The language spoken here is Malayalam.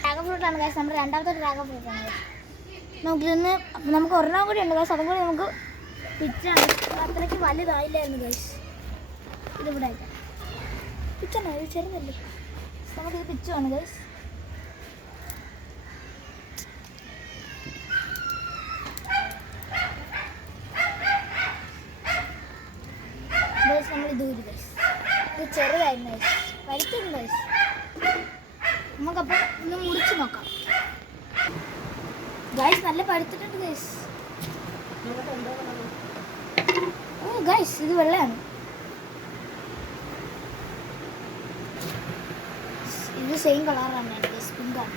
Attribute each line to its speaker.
Speaker 1: ഡ്രാഗൺ ഫ്രൂട്ടാണ് കാശ് നമ്മുടെ രണ്ടാമത്തെ ഡ്രാഗൺ ഫ്രൂട്ടാണ് നമുക്കിന്ന് നമുക്ക് ഒരെണ്ണം കൂടി ഉണ്ട് കാശ് അതും കൂടി നമുക്ക് പിച്ചാണ്. അത്രയ്ക്ക് വലുതായില്ലായിരുന്നു കാശ് ഇതിവിടെ പിച്ചല്ലേ ചെറുതല്ലേ നമുക്കിത് ആണ് കാശ് ഗൈസ് നമ്മൾ ദൂരി ഗൈസ് ഇത് ചെറുതായിരുന്നു ഗൈസ് വലുത്തുണ്ട് ഗൈസ് നമുക്കപ്പോൾ ഒന്ന് മുറിച്ച് നോക്കാം. ഗൈസ് നല്ല പഴുത്തിട്ടുണ്ട് ഗൈസ് ഓ ഗൈസ് ഇത് വെള്ളയാണ്. ഇത് സെയിം കളറാണ് ഗൈസ് പിങ്കാണ്